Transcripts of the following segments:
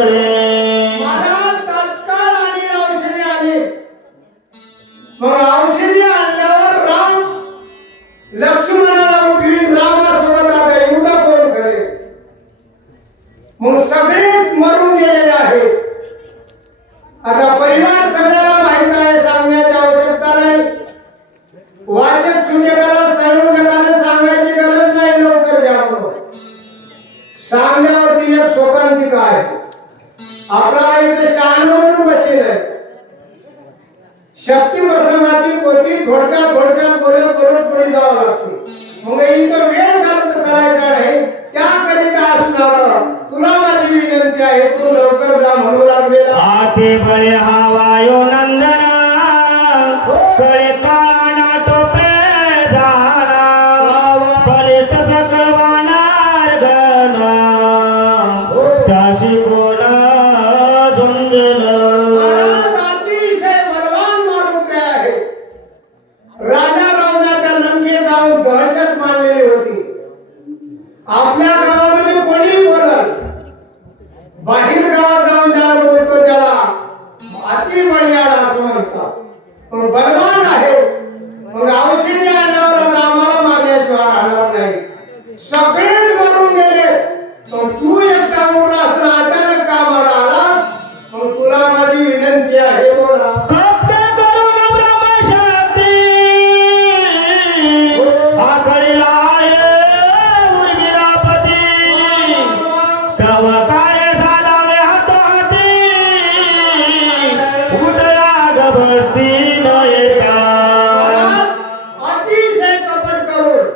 महाराज तात्काळ आणि औषधी आली. मग औषधी आणल्यावर राम लक्ष्मणाला उठवीन रामला सोबत आता युद्ध कोण करेल? मग सगळेच मरून गेलेले आहेत. आता परिवार सगळ्याला माहीत आहे सांगण्याची आवश्यकता नाही. वाचक सुचकाला संयोजकाने सांगायची गरज नाही लवकर घ्या म्हणून सांगण्यावरती एक शोकांतिका आहे. आपला इथे शहाणू म्हणून बसेल शक्ती प्रसंगाची पोती थोडक्यात थोडक्यात बोलत बोलत पुढे जावं लागते. मग इथं वेळ खर्च करायचा नाही त्याकरिता असणार तुला माझी विनंती आहे तू लवकर जा म्हणू लागलेला. हाती बळे हा वायू नंदन कळे काना अतिशय बलवान मारुत्रे आहे. राजा रावणाच्या लंके जाऊन दहशत मांडलेली होती. आपल्या गावामध्ये कोणी बाहेर गावात जाऊन ज्याला बोलतो त्याला अति बळीयाड असं म्हणतात. पण बलवान आहे. मग औषधी आणल्यावर आम्हाला मारण्याशिवाय नाही. सगळेच मरून गेले. पण तू उदया न येता अतिशय कपट करून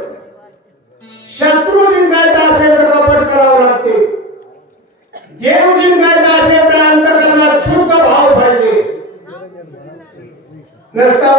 शत्रू जिंकायचा असेल तर कपट करावं लागते. देव जिंकायचा असेल तर अंतकरणात शुद्ध भाव पाहिजे. नसता